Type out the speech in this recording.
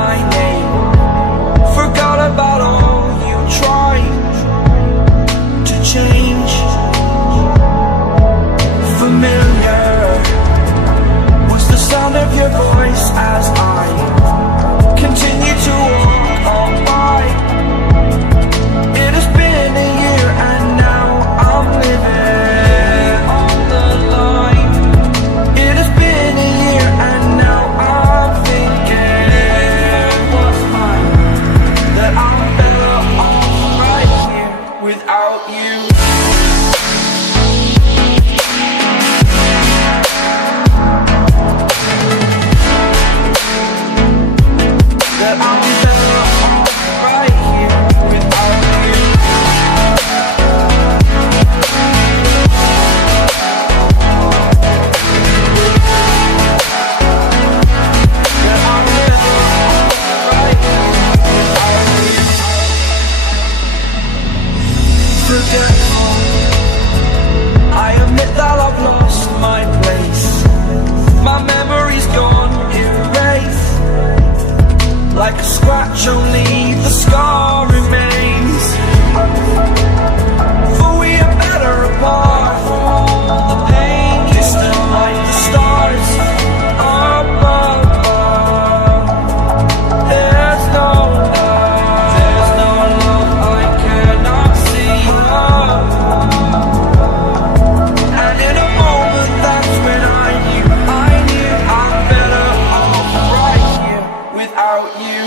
my name. Forgot about all you tried to change. Familiar was the sound of your voice as I continue to walk on by. It has been a year and now I'm living on the line. It has been a year and now I'm thinking what's mine, that I'm better off right here without you. That I'm better off right here without you. That I'm better off right here without you. Forgetful, I admit that I've lost my place. My memory's gone erased. Like a scratch, only the scar remains. For we are better apart from all the pain. Distant like the stars above. There's no love I cannot see. And in a moment, that's when I knew I'm better off right here without you.